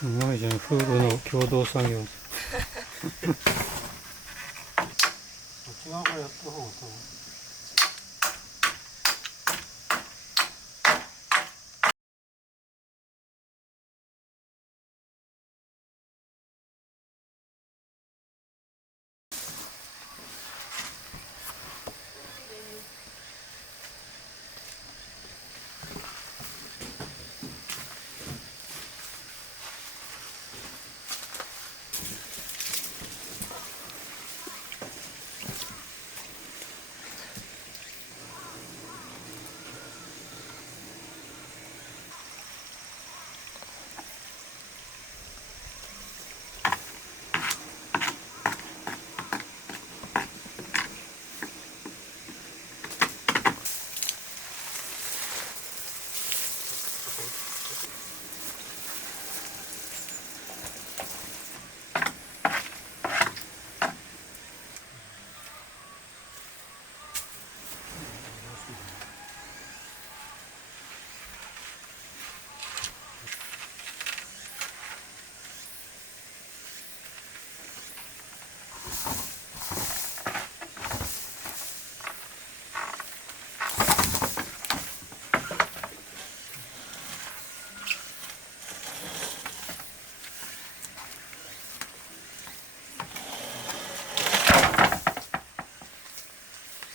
すごいじゃん、フードの共同作業。こっち側からやった方が多分。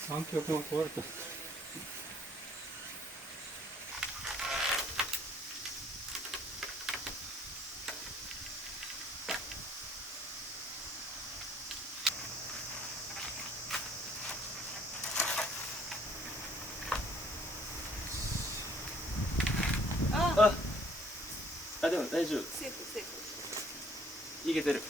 三脚が壊れた。あ、でも大丈夫。セーフセーフ。いけてる。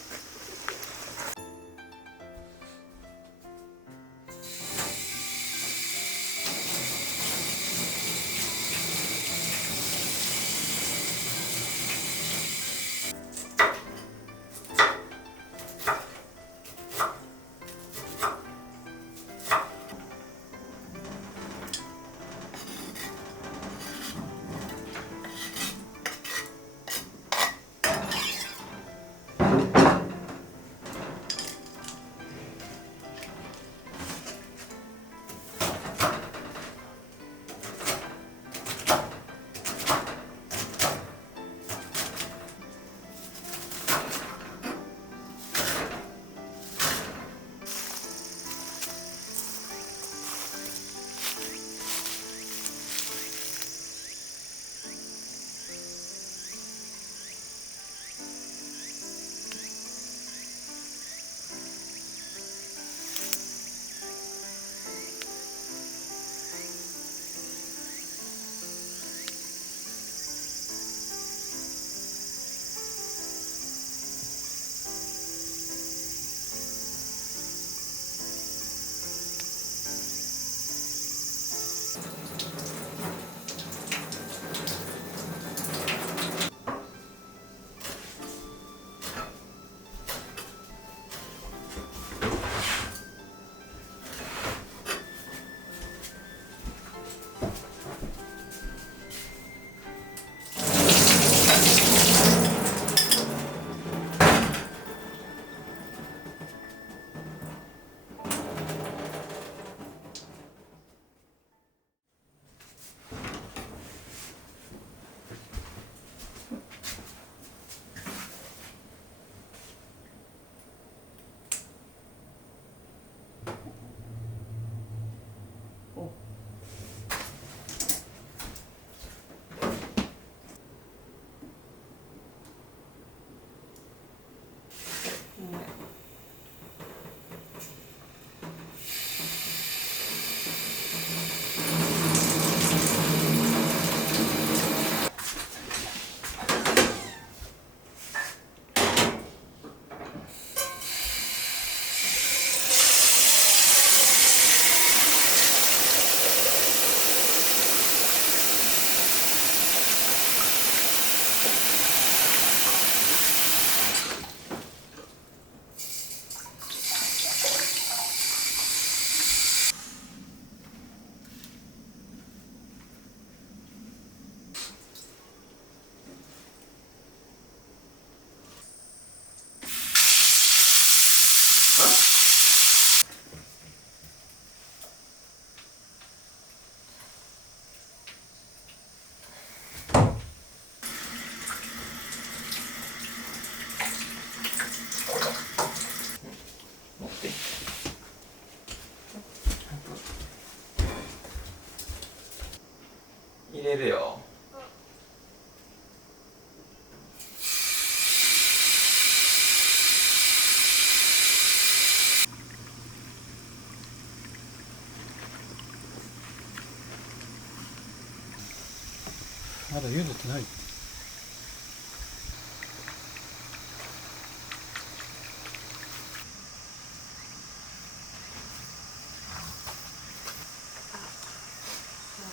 持って入れるよ。まだ茹でてない。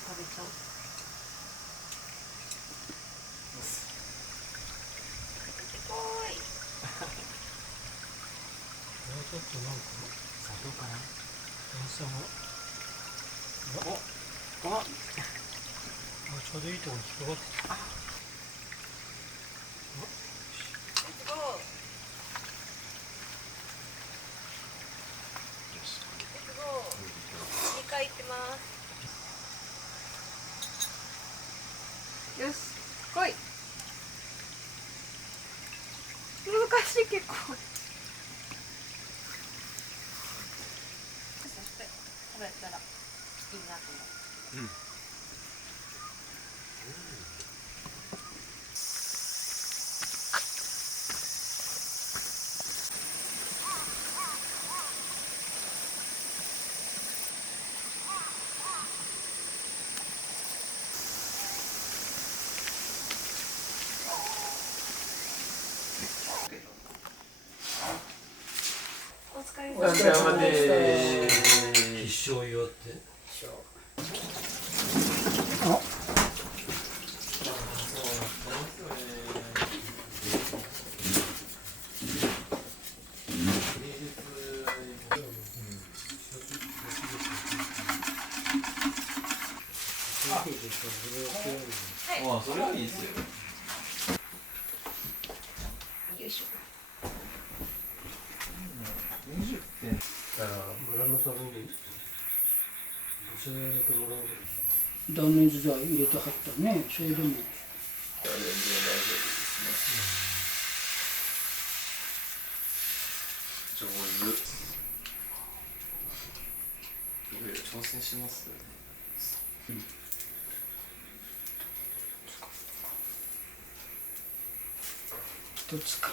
食べちゃう。おーい。ちょっとなんかさあどうかな。段差があ、ちょうどいいところに引っかかってきた。Let's go. Let's go. 2回行ってます。よし、来い。難しい結構。そして食べたらいいなと思う。お疲れお疲れ様でーす。必勝祝って。あ、それはいいですよ。よいしょ。20点。村のために教えてもらう。断熱材入れてはったね。それでも全然大丈夫ですね。上手。いろいろ挑戦します。一つか。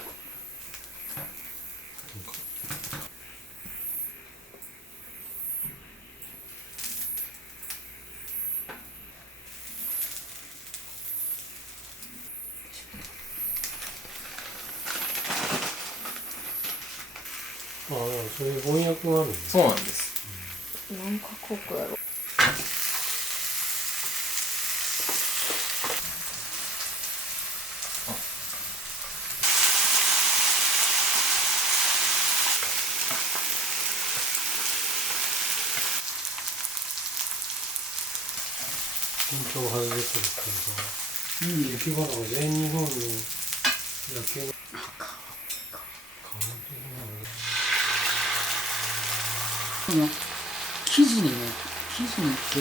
ああ、そういう翻訳があるんです。そうなんです。なんか濃くやろ。緊張を外れてるっていうか、雪がだから全日本の野球のこの生地に結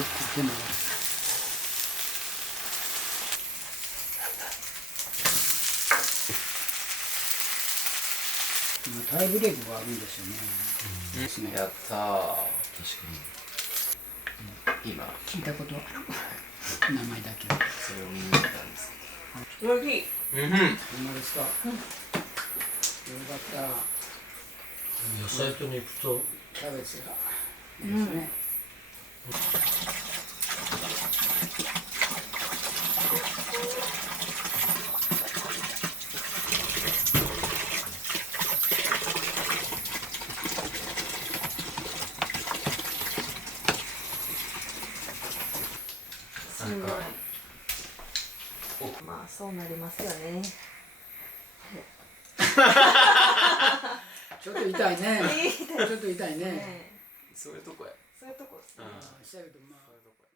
構手間が。タイブレークがあるんですよね。ですね。やったー。確かに。今聞いたことある。名前だけ。それを見に行ったんです。おいしい。うん。ほんまですか。よかった。野菜と肉とキャベツがいいですね。すごい。まあそうなりますよね。ちょっと痛いね。痛いちょっと痛いね。ね。そういうとこや。そういうとこですね。したけどまあ。そういうとこや。